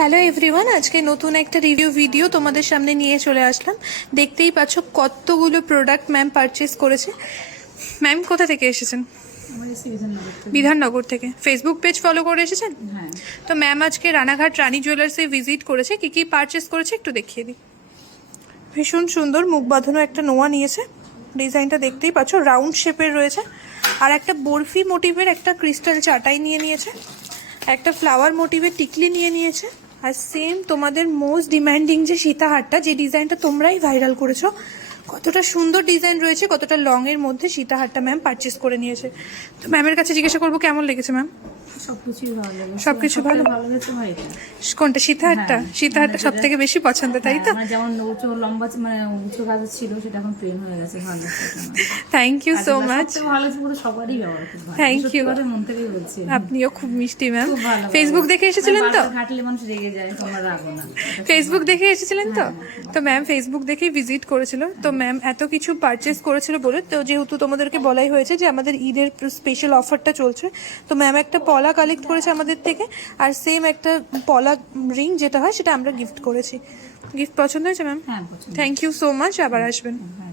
Hello everyone, আজকে নতুন একটা রিভিউ ভিডিও তোমাদের সামনে নিয়ে চলে আসলাম। দেখতেই পাচ্ছ কতগুলো প্রোডাক্ট ম্যাম পারচেস করেছে। ম্যাম কোথা থেকে এসেছেন? বিধাননগর থেকে। ফেসবুক পেজ ফলো করে এসেছেন? হ্যাঁ। তো ম্যাম আজকে রানাঘাট রানী জুয়েলার্সে ভিজিট করেছে। কি কি পারচেস করেছে একটু দেখিয়ে দিই। ভীষণ সুন্দর মুখ বাঁধানো একটা নোয়া নিয়েছে। ডিজাইনটা দেখতেই পাচ্ছ রাউন্ড শেপের রয়েছে। আর একটা বরফি মোটিভের একটা ক্রিস্টাল চাটাই নিয়ে নিয়েছে। একটা ফ্লাওয়ার মোটিভের টিকলি নিয়ে নিয়েছে। আর সেম তোমাদের মোস্ট ডিমান্ডিং যে সীতাহারটা, যে ডিজাইনটা তোমরাই ভাইরাল করেছো, কতটা সুন্দর ডিজাইন রয়েছে, কতটা লং এর মধ্যে সীতাহারটা ম্যাম পারচেস করে নিয়েছে। তো ম্যামের কাছে জিজ্ঞাসা করবো কেমন লেগেছে ম্যাম? সবকিছুই ভালো লাগে। সবকিছু ভালো লেগেছে আমার এটা। কোনটা? সীতাহারটা? হ্যাঁ, সীতাহারটা সব থেকে বেশি পছন্দ, তাই তো? মানে যেমন উঁচু লম্বা উঁচু কাজের ছিল সেটা এখন প্লেন হয়ে গেছে, ভালো লাগছে আমার। Thank you so much. সবচেয়ে ভালো লাগছে পুরো সবারই ব্যবহার খুব ভালো। Thank সত্যি you. কথা মন থেকেই বলছি। আপনিও খুব মিষ্টি ম্যাম। খুব ভালো, ফেসবুক দেখে এসেছিলেন তো? বারবার ঘাটলে মানুষ রেগে যায়, তোমরা রাগো না। ফেসবুক দেখে এসেছিলেন তো? তো ম্যাম ফেসবুক দেখেই ভিজিট করেছিল। তো ম্যাম এত কিছু পারচেস করেছিল বলে, তো যেহেতু তোমাদেরকে বলাই হয়েছে যে আমাদের ঈদের স্পেশাল অফারটা চলছে, তো ম্যাম একটা পলা কালেক্ট করেছে আমাদের থেকে। আর সেম একটা পলা রিং যেটা হয় সেটা আমরা গিফট করেছি। গিফট পছন্দ হয়েছে ম্যাম? হ্যাঁ, পছন্দ। Thank you so much. আবার আসবেন। হ্যাঁ।